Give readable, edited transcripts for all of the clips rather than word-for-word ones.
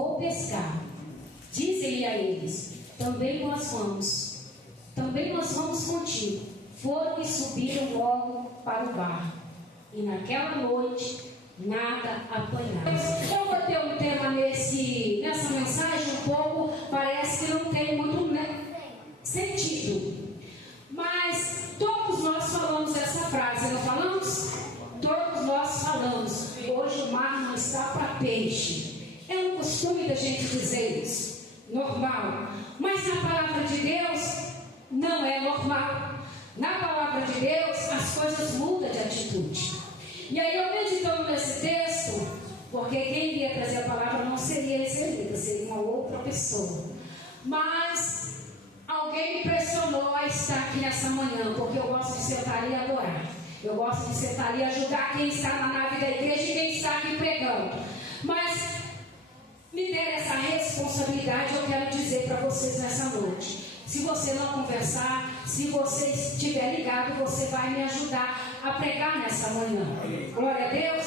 vou pescar. Dizem-lhe a eles: também nós vamos contigo. Foram e subiram logo para o barco, e naquela noite nada apanharam. Eu vou ter um tema nessa mensagem um pouco, parece que não tem muito sentido, mas todos nós falamos essa frase, não falamos? Todos nós falamos: hoje o mar não está para peixe. É um costume da gente dizer isso, normal, mas na palavra de Deus não é normal. Na palavra de Deus as coisas mudam de atitude. E aí eu meditando nesse texto, porque quem iria trazer a palavra não seria Excelida, seria uma outra pessoa, mas alguém me pressionou a estar aqui nessa manhã, porque eu gosto de sentar ali e adorar. Eu gosto de sentar ali e ajudar quem está na nave da igreja e quem está aqui pregando. Mas me deram essa responsabilidade, eu quero dizer para vocês nessa noite. Se você não conversar, se você estiver ligado, você vai me ajudar a pregar nessa manhã. Glória a Deus.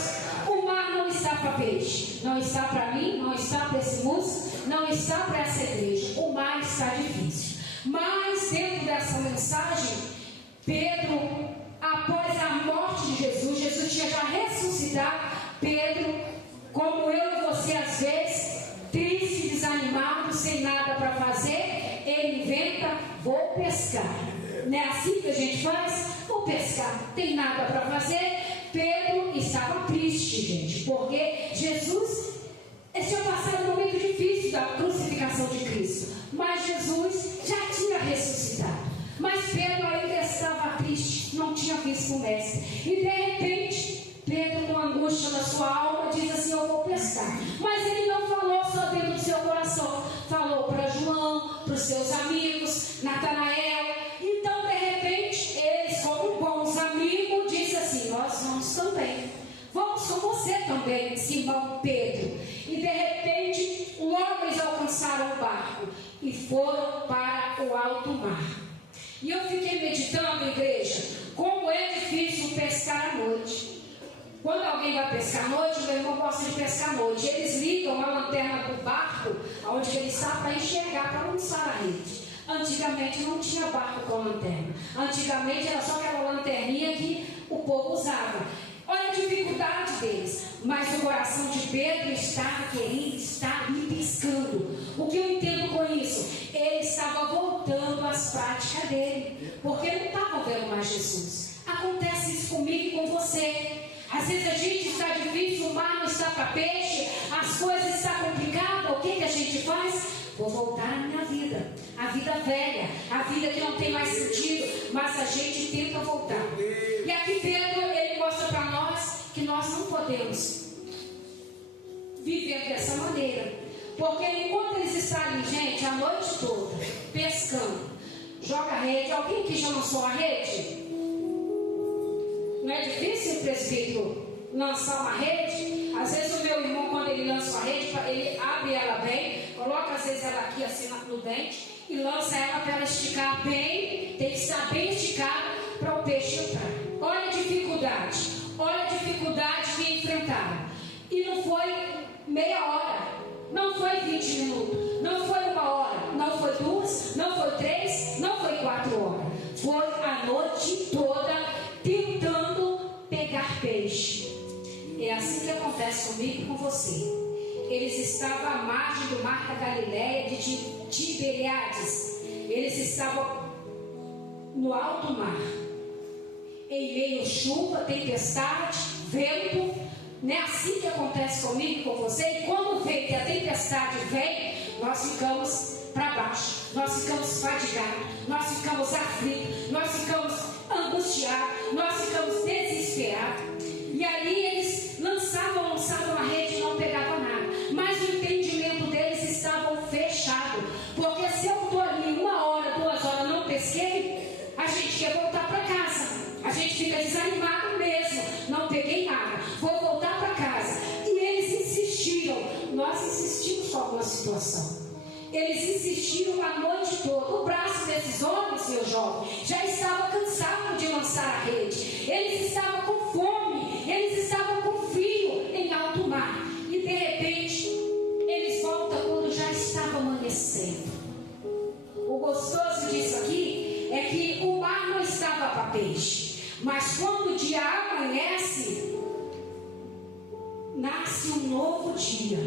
O mar não está para peixe, não está para mim, não está para esse músico, não está para essa igreja. O mar está difícil. Mas dentro dessa mensagem, Pedro, após a morte de Jesus, Jesus tinha já ressuscitado. Pedro, como eu e você às vezes, triste, desanimado, sem nada para fazer, ele inventa: vou pescar. Não é assim que a gente faz? Vou pescar, tem nada para fazer. Pedro estava triste, gente, porque Jesus tinha passado um momento difícil da crucificação de Cristo, mas Jesus já tinha ressuscitado. Mas Pedro ainda estava triste, não tinha visto o mestre. E de repente, Pedro, com angústia na sua alma, diz assim: eu vou pescar. Mas ele não falou só dentro do seu coração, falou para João, para os seus amigos, Natanael. Então, de repente, eles, como bons amigos, disse assim: nós vamos também, vamos com você também, Simão Pedro. E de repente, logo eles alcançaram o barco e foram para o alto mar. E eu fiquei meditando, igreja, como é difícil pescar à noite. Quando alguém vai pescar à noite, meu irmão gosta de pescar à noite. Eles ligam a lanterna do barco, onde ele está, para enxergar, para lançar a rede. Antigamente não tinha barco com lanterna. Antigamente era só aquela lanterninha que o povo usava. Olha a dificuldade deles. Mas o coração de Pedro estava querendo estar me pescando. O que eu entendo com isso? Ele estava voltando às práticas dele, porque não estavam vendo mais Jesus. Acontece isso comigo e com você. Às vezes a gente está difícil, o mar não está para peixe, as coisas estão complicadas. O que a gente faz? Vou voltar à minha vida, a vida velha, a vida que não tem mais sentido, mas a gente tenta voltar. E aqui Pedro, ele mostra para nós que nós não podemos viver dessa maneira, porque enquanto eles estão ali, gente, a noite toda pescando, joga a rede. Alguém aqui já lançou a rede? Não é difícil, presbítero, lançar uma rede? Às vezes o meu irmão, quando ele lança uma rede, ele abre ela bem, coloca às vezes ela aqui assim no dente e lança ela para ela esticar bem. Tem que estar bem esticada para o peixe entrar. Olha a dificuldade que enfrentaram. E não foi meia hora, não foi 20 minutos, não foi uma hora, não foi 2, não foi 3, não foi 4 horas. Foi a noite toda tentando pegar peixe. É assim que acontece comigo e com você. Eles estavam à margem do mar da Galileia, de Tiberíades. Eles estavam no alto mar, em meio chuva, tempestade, vento. Não é assim que acontece comigo e com você. E quando vem que a tempestade vem, nós ficamos para baixo, nós ficamos fadigados, nós ficamos aflitos, nós ficamos angustiados, nós ficamos desesperados. E ali eles lançavam a rede e não pegava nada. Mas o entendimento deles estava fechado. Porque se eu estou ali 1 hora, 2 horas, não pesquei, a gente quer voltar para casa. A gente fica desanimado mesmo. Não peguei nada, vou voltar para casa. E eles insistiram. Nós insistimos com alguma situação. Eles insistiram a noite toda. O braço desses homens, meu jovem, já estava cansado de lançar a rede. Eles estavam com fome, eles estavam com frio em alto mar. E de repente, eles voltam nasce um novo dia.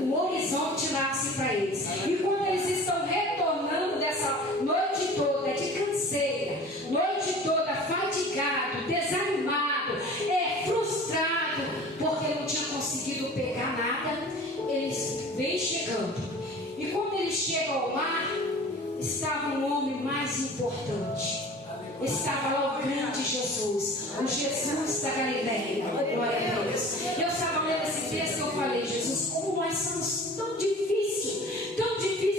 O horizonte nasce para eles. E quando eles estão retornando dessa noite toda de canseira, noite toda fatigado, desanimado, frustrado, porque não tinha conseguido pegar nada, eles vêm chegando. E quando eles chegam ao mar, estava um homem mais importante. Estava lá o grande Jesus, o Jesus da Galileia. Glória a Deus. Eu estava lendo esse texto e eu falei: Jesus, como nós somos tão difícil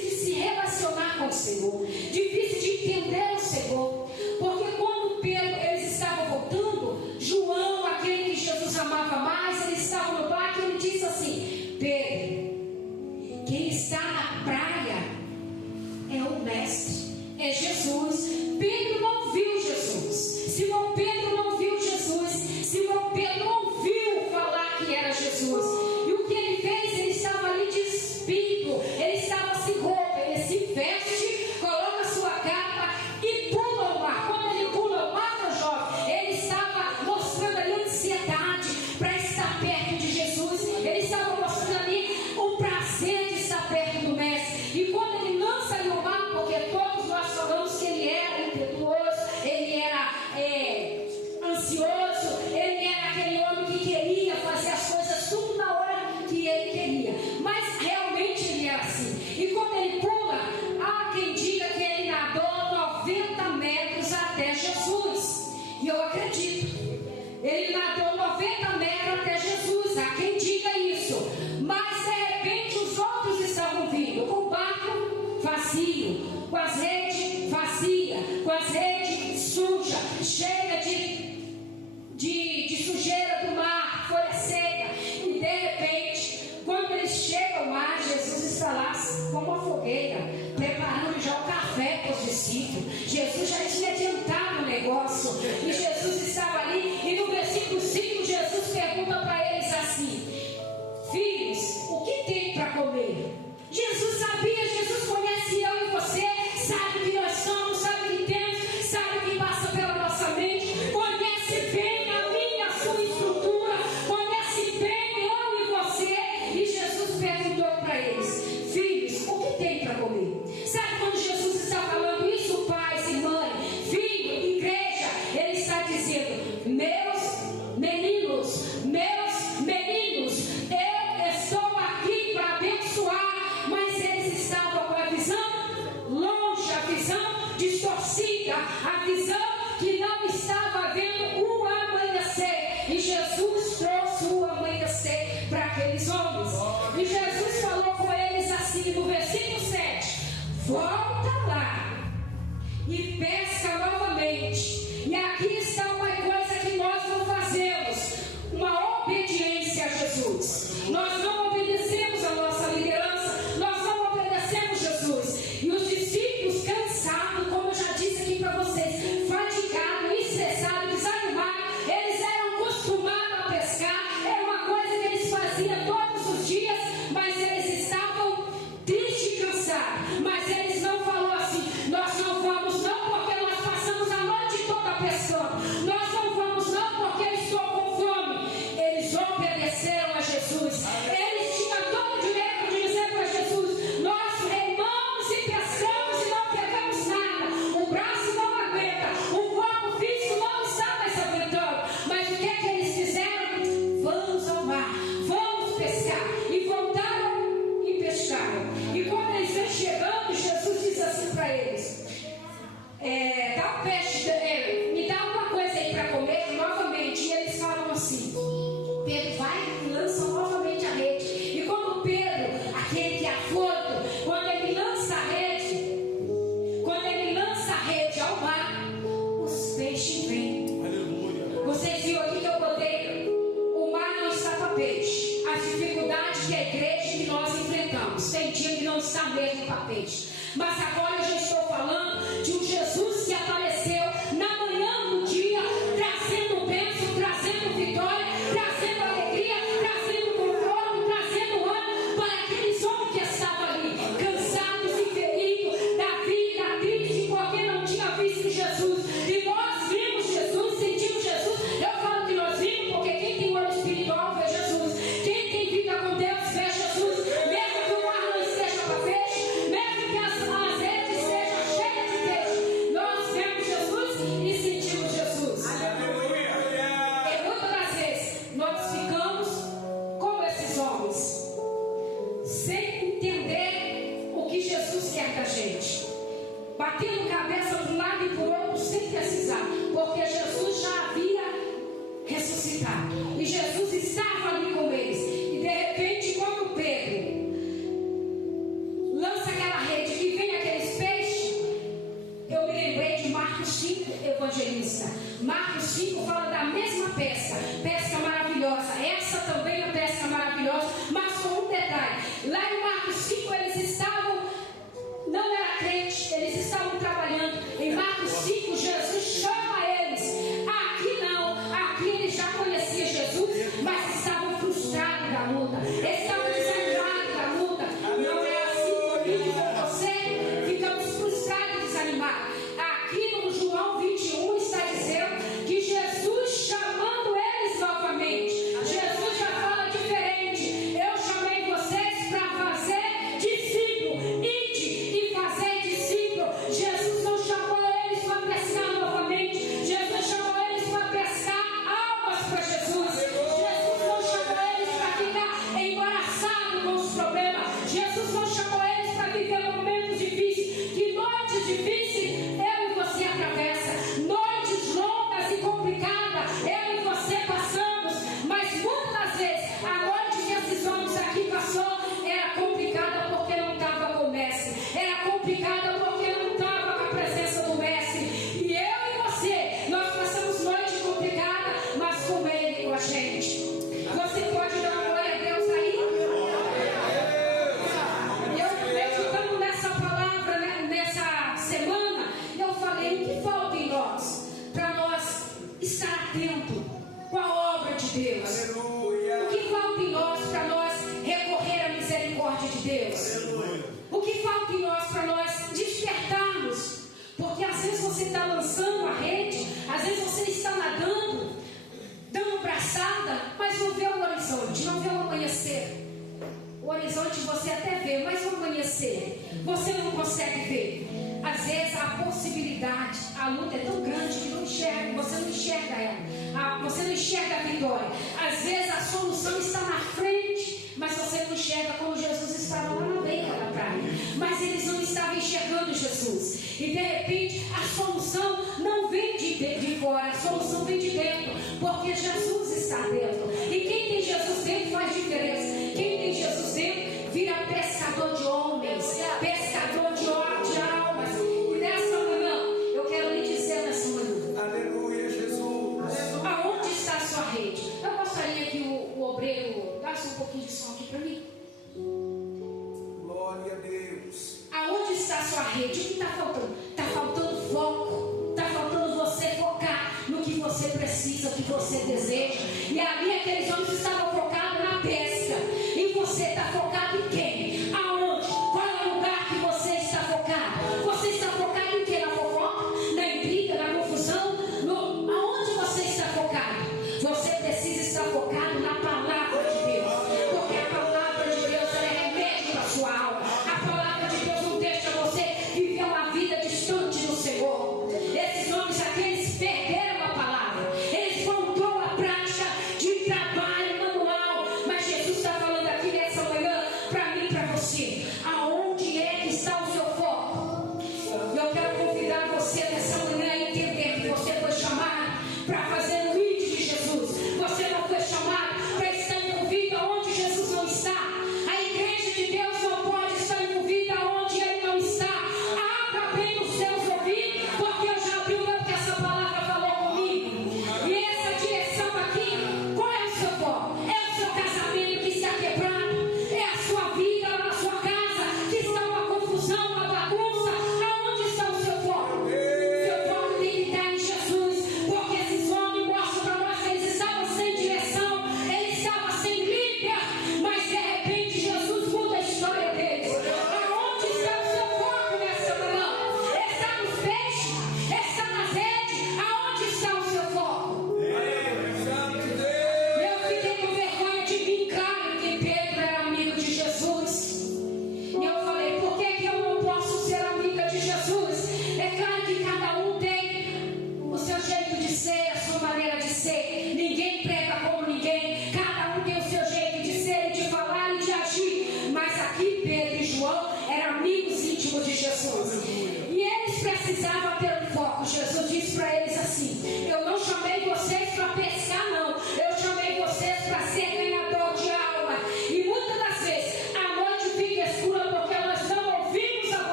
de se relacionar com o Senhor, difícil de entender o Senhor. Porque quando Pedro, eles estavam voltando, João, aquele que Jesus amava mais, ele estava no barco e ele disse assim: Pedro, quem está na praia é o Mestre, é Jesus. Pedro não viu Jesus. Simão Pedro não viu Jesus. Simão Pedro não ouviu falar que era Jesus. E o que ele fez? Ele estava ali despido. Ele estava sem roupa. Ele se veste, coloca sua capa e pula o mar. Quando ele pula o mar, meu jovem, ele estava mostrando ali ansiedade para estar perto de Jesus. Ele estava mostrando ali o prazer de estar perto do Mestre. E quando ele lança ali o mar, porque todos nós falamos que ele era impetuoso, ele era ansioso, ele era aquele homem que queria fazer as coisas tudo na hora que ele queria, mas realmente ele era assim. E quando ele pula, há quem diga que ele nadou 90 metros até Jesus, e eu acredito, ele nadou 90 metros até Jesus, há quem diga isso, mas de repente os outros estavam vindo com o barco vazio, com as redes vazias, com as redes sujas, cheia de sujeira do mar, folha seca. E de repente, quando eles chegam ao mar, Jesus está lá com uma fogueira, preparando já o café para os discípulos. Jesus já tinha adiantado o negócio, e Jesus estava ali. E no versículo 5, Jesus pergunta para eles assim: filhos, o que tem para comer? Jesus sabia, Jesus conhece eu e você, sabe o que nós somos, sabe o que temos, sabe o que passa pela nossa mente, conhece bem a minha, a sua estrutura, conhece bem eu e você. E Jesus perguntou para eles: filhos, o que tem para comer? Sabe quando Jesus está falando isso, pais e mãe, filho, igreja, ele está dizendo: meus meninos, eu estou aqui para abençoar. Mas eles estavam com a visão longe, a visão distorcida, a visão que não estava vendo o amanhecer. E Jesus trouxe o amanhecer para aqueles homens. E Jesus falou com eles assim no versículo 7: volta lá e pesca novamente. E aqui está uma coisa que nós não fazemos: uma obediência a Jesus. Nós não obedecemos a nossa liderança, nós não obedecemos Jesus. E os discípulos cansados, como eu já disse aqui para vocês, fatigados, estressados, desanimados, eles eram acostumados a pescar, era uma coisa que eles faziam todos os dias, mas eles estavam tristes e cansados. Mas eles não falaram assim: nós não vamos não, porque nós passamos a noite toda pescando, nós não vamos não, porque eu estou com fome. Eles obedeceram a Jesus. Eles tinham todo o direito de dizer para Jesus: nós remamos e pescamos e não pegamos nada, o braço não aguenta, o corpo físico não está mais aguentando. Mas o que é que eles fizeram? Vamos ao mar, vamos pescar. E voltaram e pescaram. E quando eles vêm chegando, Jesus diz assim para eles: dá um peixe, me dá uma coisa aí para comer novamente. E eles falam assim: Pedro vai e lança novamente a rede. E quando Pedro, aquele que é afoito, quando ele lança a rede ao mar, os peixes vêm. Aleluia. Vocês viram aqui que eu botei: o mar não está para peixe. As dificuldades que a igreja que nós enfrentamos, tem dia que não está mesmo para peixe. Mas agora eu já estou falando de um Jesus que apareceu na manhã do dia, trazendo bênção, trazendo vitória, trazendo alegria, trazendo conforto, trazendo ânimo para aqueles homens que estavam ali, cansados e feridos da vida, triste, porque não tinha visto Jesus. E nós vimos Jesus, sentimos Jesus. Eu falo que nós vimos porque quem tem o olho espiritual vê Jesus. Quem tem batendo cabeça de um lado e para o outro sem precisar, porque Jesus já havia ressuscitado e Jesus estava ali com eles. E de repente, quando Pedro lança aquela rede e vem aqueles peixes, eu me lembrei de Marcos 5, evangelista. Marcos 5 fala da mesma pesca, pesca maravilhosa. Essa também é pesca maravilhosa, mas com um detalhe. Lá em Marcos 5 eles estavam, não era crente, eles estavam trabalhando. Em Marcos 5 Jesus chama eles. Aqui não, aqui eles já conheciam Jesus, mas estavam frustrados da luta, estavam desanimados da luta. Não é assim comigo e com você, ficamos frustrados e desanimados. Aqui no João 21 está dizendo que Jesus chamando eles novamente. Jesus já fala diferente. Eu chamei vocês para fazer discípulo. Ide e fazer discípulo. Jesus não chamou eles para pescar novamente. Jesus chamou eles para pescar almas para Jesus. Jesus não chamou eles para ficar embaraçado com os problemas. Jesus não chamou eles para viver momentos difíceis. Que noites difíceis eu e você atravessa. Noites longas e complicadas eu e você passamos. Mas muitas das vezes a noite que esses homens aqui passou era complicada porque não estava com o mestre. Era complicada porque não estava com a presença do mestre. E eu e você, nós passamos noite complicada, mas com ele, com a gente. Você pode dar uma glória a Deus aí? Eu meditando nessa palavra, né, nessa semana, eu falei o que falta em nós, para nós estar atento com a obra de Deus. O que falta em nós para nós recorrer à misericórdia de Deus? O que falta em nós para nós despertarmos? Porque às vezes você está lançando a rede, às vezes você está nadando, dando braçada, mas não vê o horizonte, não vê o amanhecer. O horizonte você até vê, mas o amanhecer você não consegue ver. Às vezes a possibilidade, a luta é tão grande que não enxerga, você não enxerga ela, você não enxerga a vitória. Às vezes a solução está na frente, mas você não enxerga, como Jesus estava lá na beira da praia. Mas eles não estavam enxergando Jesus. E de repente a solução não vem de fora, a solução vem de dentro, porque Jesus está dentro. E quem tem Jesus dentro faz diferença. Quem tem Jesus dentro vira pescador de homens, pescador de almas. E nessa manhã, eu quero lhe dizer nessa manhã, aleluia, Jesus, aonde está a sua rede? Eu gostaria que o obreiro desse um pouquinho de som aqui para mim. Glória a Deus. Aonde está a sua rede? O que está faltando? Está faltando foco. Está faltando você focar no que você precisa, o que você deseja. E ali aqueles homens estavam focados na pesca.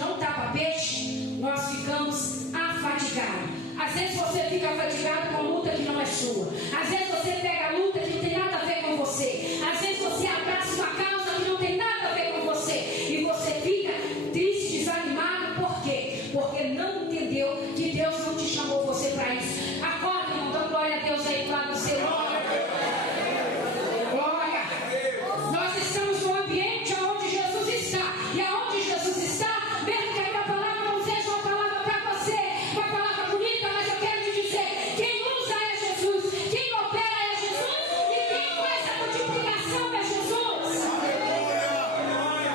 não tapa peixe, nós ficamos afadigados. Às vezes você fica fatigado com luta que não é sua. Às vezes você pega luta que não tem nada a ver com você. Às vezes você abraça uma causa que não tem nada a ver com você. E você fica triste, desanimado. Por quê? Porque não entendeu que Deus não te chamou você para isso. Acorda, irmão, dá glória a Deus aí lá no seu glória. Glória. Nós estamos no ambiente onde Jesus está. E aonde Jesus está, mesmo que a minha palavra não seja uma palavra para você, uma palavra bonita, mas eu quero te dizer, quem usa é Jesus, quem opera é Jesus, e quem faz a multiplicação é Jesus.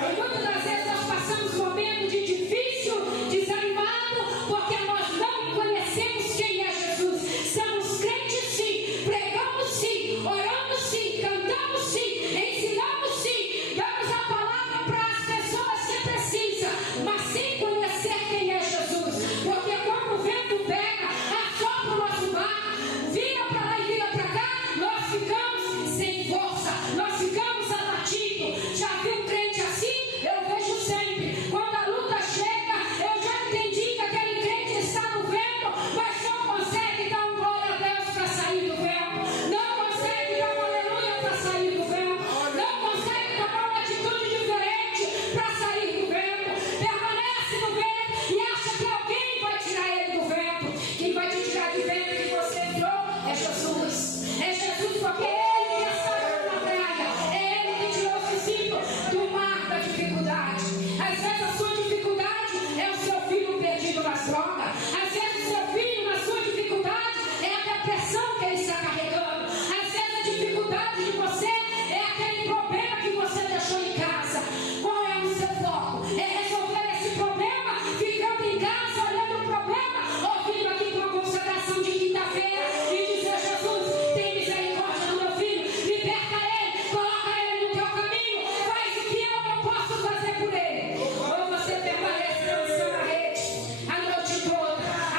E muitas das vezes nós passamos momentos de difícil, desanimado, porque nós não conhecemos quem é Jesus. Somos crentes sim, pregamos sim, oramos sim, cantamos sim, ensinamos sim, damos a palavra para as pessoas que precisam, mas sem conhecer quem é Jesus. Porque quando o vento pega, assopra o nosso barco, vira para lá e vira para cá, nós ficamos sem força, nós ficamos abatidos. Já vi um crente assim? Eu vejo sempre. Quando a luta chega, eu já entendi que aquele crente está no vento, mas não consegue dar um glória a Deus para sair do vento, não consegue dar um aleluia para sair do vento, não consegue tomar uma atitude diferente para sair do vento, permanece no vento e acha que alguém vai tirar ele do vento. Quem vai te tirar do vento que você entrou é Jesus. É Jesus, porque é Ele que está na praia, é Ele que tirou os discípulos do mar da dificuldade. Às vezes a sua dificuldade é o seu filho perdido nas drogas. Às vezes o seu filho, na sua dificuldade, é a depressão que ele está carregando. Às vezes a dificuldade de você é aquele problema que você deixou em casa. Qual é o seu foco? É resolver esse problema ficando em casa, olhando o problema, ou vindo aqui para uma consagração de quinta-feira e dizer: Jesus, tem misericórdia do meu filho, liberta ele, coloca ele no teu caminho, faz o que eu não posso fazer por ele. Ou você permanece lançando a rede a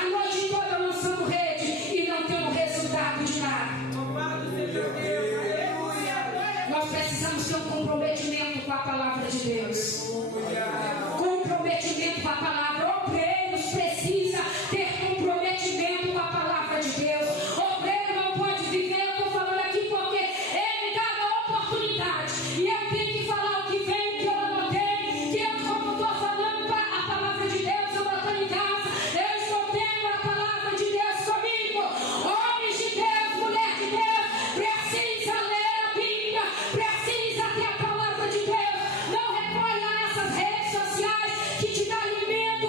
noite toda lançando rede e não tendo resultado de nada. Nós precisamos ter um comprometimento com a palavra de Deus. Comprometimento com a palavra. Obreiros precisa ter comprometimento com a palavra de Deus. Obreiro não pode viver, eu estou falando aqui porque ele dá a oportunidade. E eu tenho que falar o que vem, que eu anotei, que eu, como estou falando a palavra de Deus, eu estou em casa, eu estou tendo a palavra de Deus comigo. Homens de Deus, mulher de Deus, precisa ler a Bíblia, precisa ter a palavra de Deus. Não recorre a essas redes sociais que te dão alimento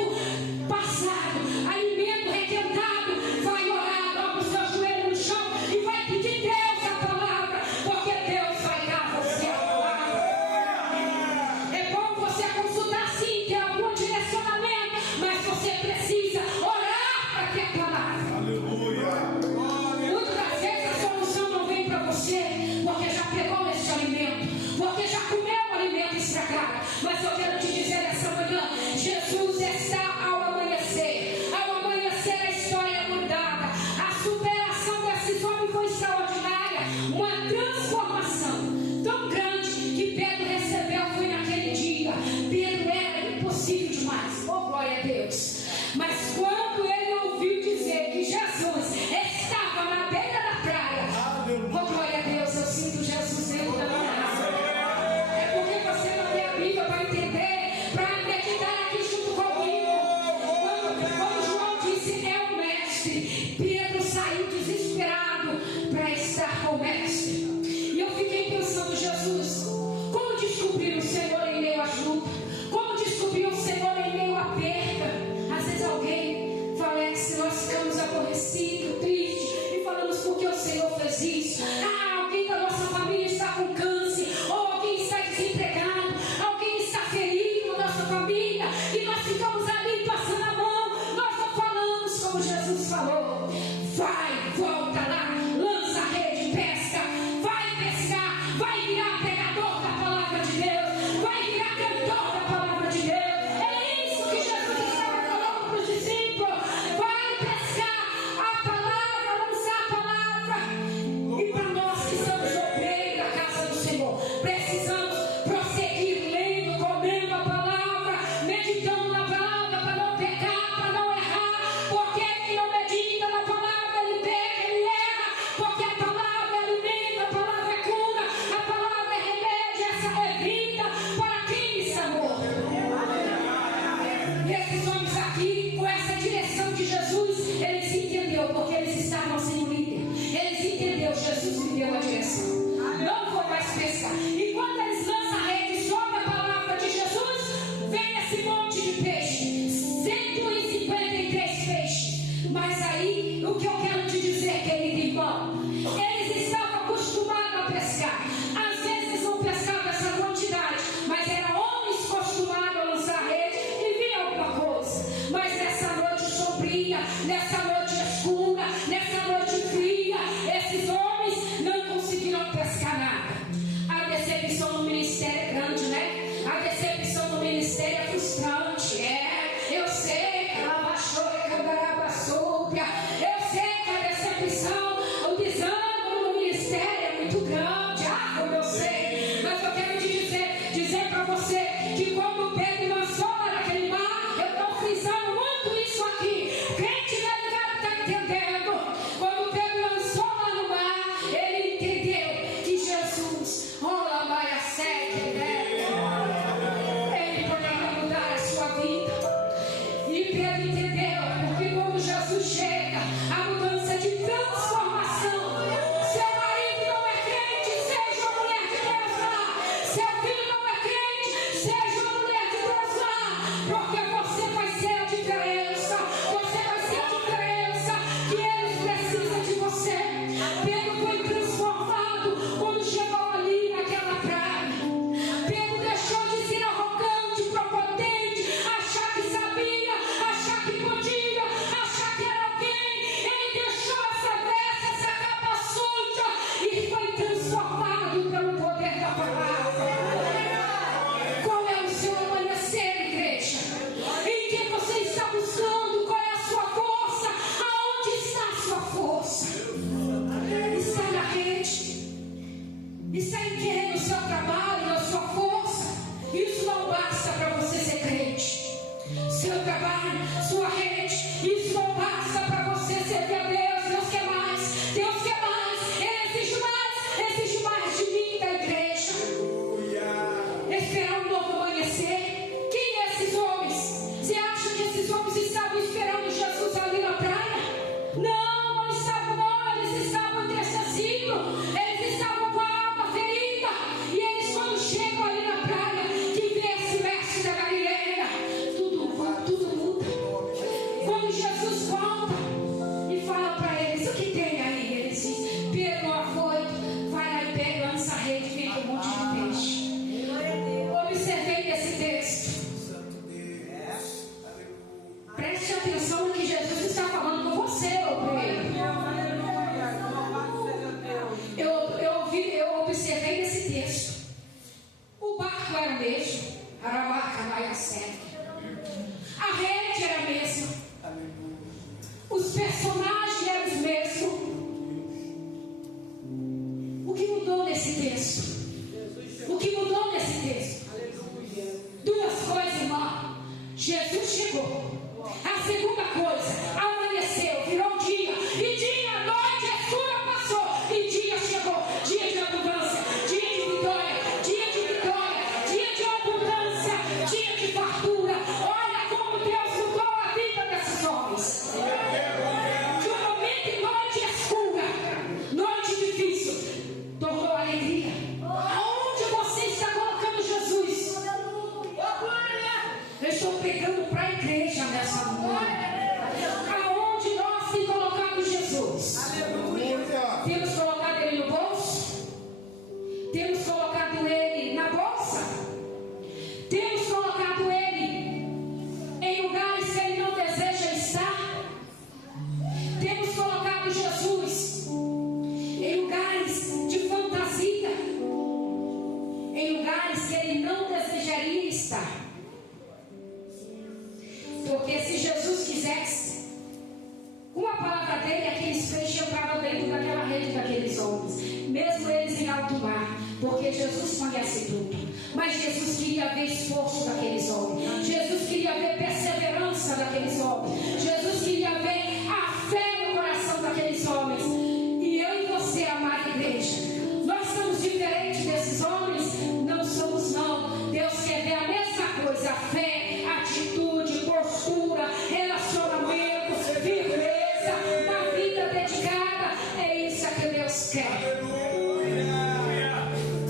soubesse tudo. Mas Jesus queria ver esforço daqueles homens. Jesus queria ver perseverança daqueles homens. Jesus queria ver a fé no coração daqueles homens. E eu e você, amada igreja, nós somos diferentes desses homens? Não somos, não. Deus quer ver a mesma coisa: fé, atitude, postura, relacionamento, firmeza, uma vida dedicada. É isso que Deus quer.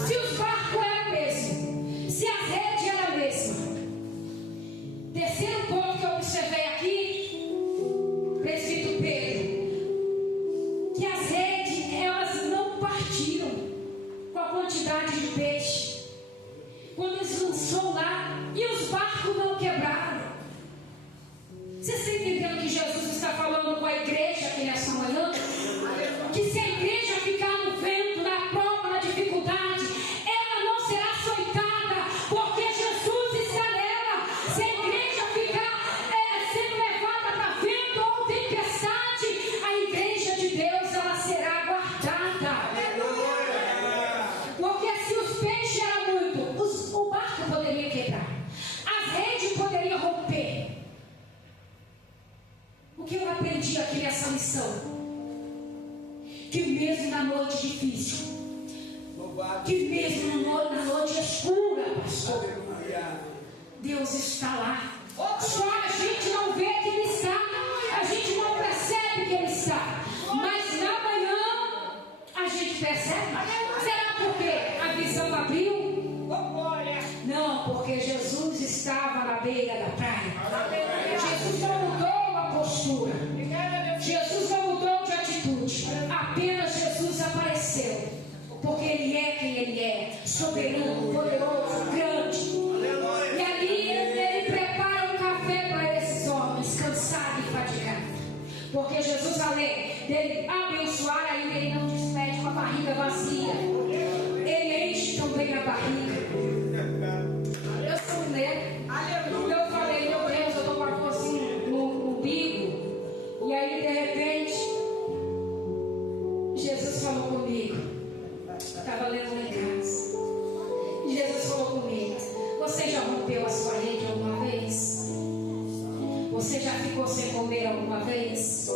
Se os barcos eram o mesmo, se a rede era a mesma. Terceiro ponto que eu observei aqui, presbítero Pedro, que as redes, elas não partiram com a quantidade de peixe. Quando eles lançou lá, e os barcos não quebraram. Você está entendendo que Jesus está falando com a igreja aqui nessa manhã? Que se a igreja ficar no vento, na prova, na dificuldade, ela não será açoitada, porque Jesus está nela. Se a igreja ficar sendo levada para vento ou tempestade, a igreja de Deus, ela será guardada. Porque se os peixes eram muitos, o barco poderia quebrar, as redes poderiam romper. O que eu aprendi aqui nessa lição? Que mesmo na noite difícil, que mesmo na noite escura, pastor, Deus está lá. Só a gente não vê que Ele está, a gente não percebe que Ele está, mas na manhã a gente percebe. Será porque a visão abriu? Não, porque Jesus estava na beira da praia. Jesus não mudou a postura, Jesus não mudou de atitude, apenas Jesus apareceu, porque Ele é quem Ele é, soberano, poderoso, grande. E ali Ele prepara um café para esses homens cansados e fatigados, porque Jesus, além dele abençoar, ainda Ele não despede com a barriga vazia, Ele enche também a barriga. Eu sou mulher, eu falei: meu Deus, eu estou com a força no umbigo. E aí de repente Jesus falou comigo. Estava lendo lá em casa, e Jesus falou comigo: você já rompeu a sua rede alguma vez? Você já ficou sem comer alguma vez?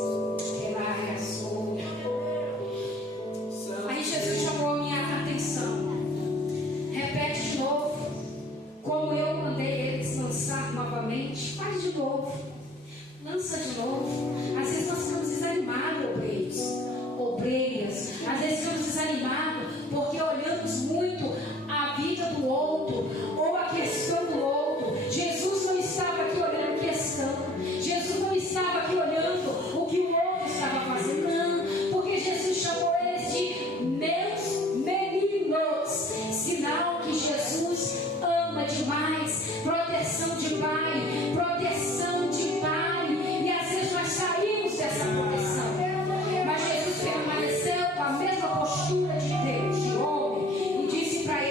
Aí Jesus chamou a minha atenção: repete de novo, como eu mandei eles lançar novamente. Faz de novo, lança de novo. Às vezes nós ficamos desanimados, obreiras, às vezes ficamos desanimados porque olhamos muito a vida do outro ou a questão do outro. Jesus não estava aqui olhando questão, Jesus não estava aqui olhando o que o outro estava fazendo, não, porque Jesus chamou eles de meus meninos, sinal que Jesus ama demais. Proteção de pai, proteção de pai. E às vezes nós saímos dessa proteção, mas Jesus permaneceu com a mesma postura de Deus, de homem, e disse para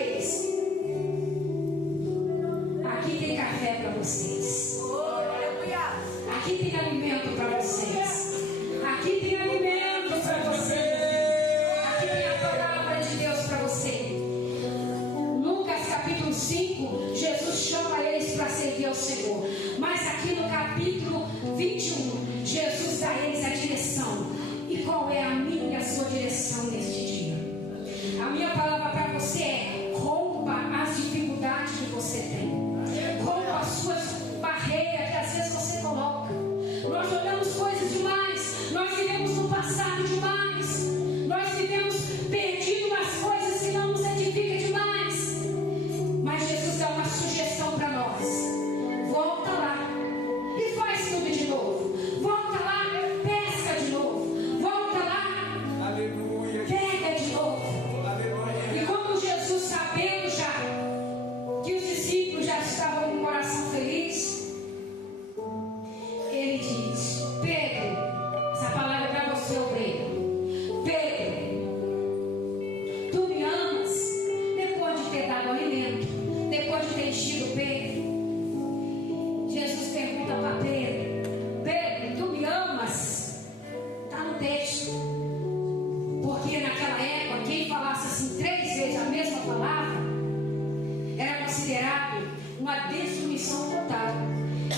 uma destruição total.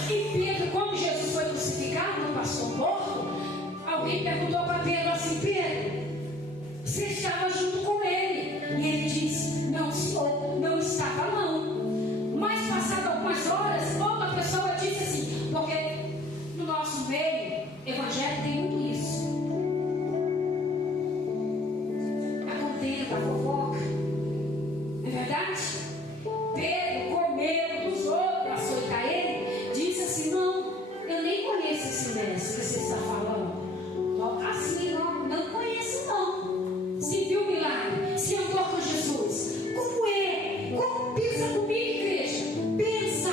E Pedro, como Jesus foi crucificado, não passou morto, alguém perguntou para Pedro assim: Pedro, você estava junto com ele? E ele disse: não, senhor, não estava não. Mas passado algumas horas, outra pessoa disse assim, porque no nosso meio, evangelho tem muito isso. A contenda, a fofoca. Não é verdade? Pedro, com medo dos outros açoitar ele, disse assim: não, eu nem conheço esse mestre que você está falando. Assim, não conheço não. Se viu milagre, se andou com Jesus, como é? Pensa comigo, igreja. Pensa.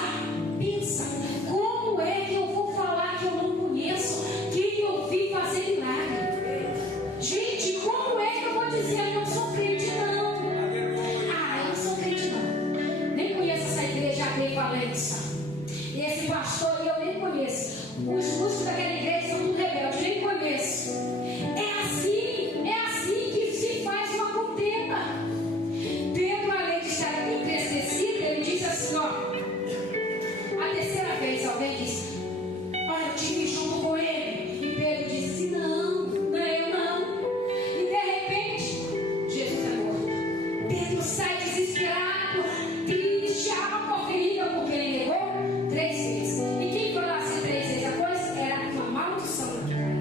Como é que eu vou falar que eu não conheço quem eu vi fazer milagre? Gente, como é que eu vou dizer que eu não sou crente não? Eu não sou crente não. Nem conheço essa igreja de Valença. E esse pastor eu nem conheço. Os músicos daquela igreja são tudo rebeldes, nem conheço. É assim que se faz uma contenda. Pedro, além de estar entristecido, ele diz assim, a terceira vez alguém disse: olha, eu tive junto com ele. E Pedro disse assim: não, eu não. E de repente, Jesus é morto. Pedro sai desesperado, triste, alma ferida, porque ele negou 3 vezes. E quem foi lá assim 3 vezes? A coisa era uma maldição na cara.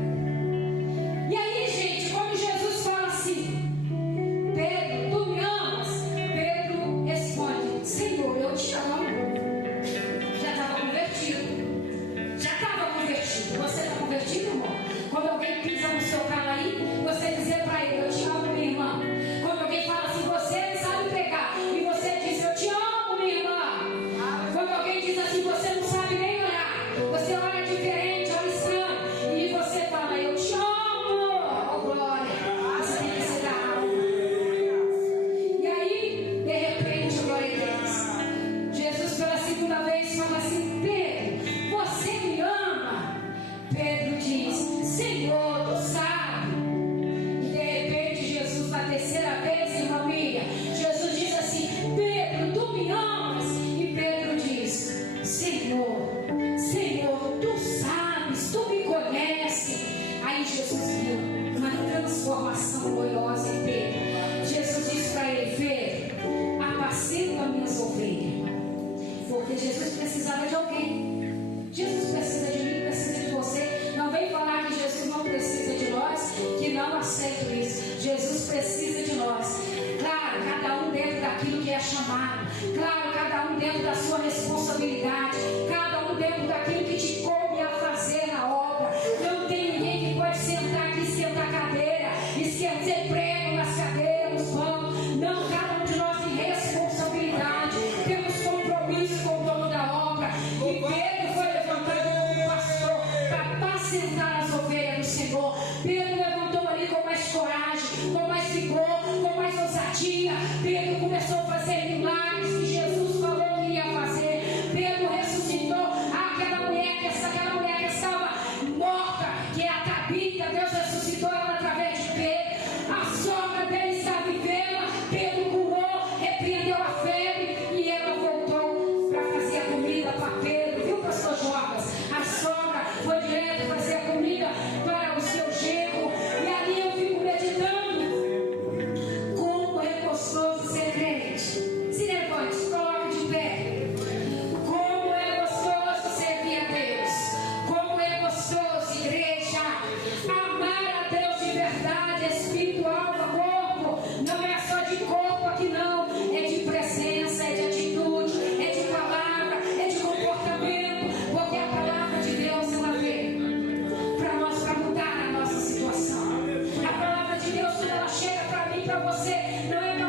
E aí, gente, quando Jesus fala assim: Pedro, tu me amas? Pedro responde: Senhor, eu te amo. Já estava convertido. Você está convertido, irmão? Quando alguém pisa no seu carro aí, você dizer para ele: eu te amo, minha irmã. Quando alguém fala assim: você não sabe pregar, e você diz: eu te amo, minha irmã. Quando alguém diz assim: você não sabe nem orar, você ora diferente, ora estranho, e você fala: eu te amo, oh glória. Você tem que ser da alma. E aí, de repente, glória a Deus, Jesus pela segunda vez fala assim: Pedro, você me ama? Pedro diz: Senhor, tu sabe. E de repente, Jesus, na terceira vez, irmã Miriam, Jesus diz assim: Pedro, tu me amas? E Pedro diz: Senhor, tu sabes, tu me conheces. Aí Jesus viu uma transformação gloriosa em Pedro. Jesus disse para ele: Pedro, apacenta as minhas ovelhas. Porque Jesus precisava de alguém. Jesus precisa de mim, precisa de você. Não vem falar que Jesus não precisa de nós, que não aceito isso. Jesus precisa de nós. Claro, cada um dentro daquilo que é chamado. Claro, cada um dentro da sua responsabilidade. Cada um dentro daquilo que te coube a fazer na obra. Não tem ninguém que pode sentar aqui, esquentar a cadeira, esquecer prego nas cadeiras, nos bancos. Não, cada um de nós tem responsabilidade. Temos compromisso com o dono da obra. E Pedro foi levantado como pastor para apacentar as ovelhas do Senhor. Pedro levantou ali com mais coragem, com mais vigor, com mais ousadia. Pedro começou a fazer milagres que Jesus falou que ia fazer. Pedro ressuscitou aquela mulher que estava morta, que é a Tabita. Deus ressuscitou ela através de Pedro. A sogra dele está vivendo. Pedro curou, repreendeu a febre e ela voltou para fazer a comida para Pedro. Viu, pastor Jogas? A sogra foi direto fazer a comida para o seu genro. E ali eu fico meditando como é gostoso ser crente. Se levante, coloque de pé. Como é gostoso servir a Deus. Como é gostoso, igreja, amar a Deus de verdade, espiritual, corpo. Não é só de corpo aqui não, é de presença, é de atitude, é de palavra, é de comportamento, porque a palavra de Deus ela veio para nós, para mudar a nossa situação. A palavra de Deus, quando ela chega para mim, para você, não é para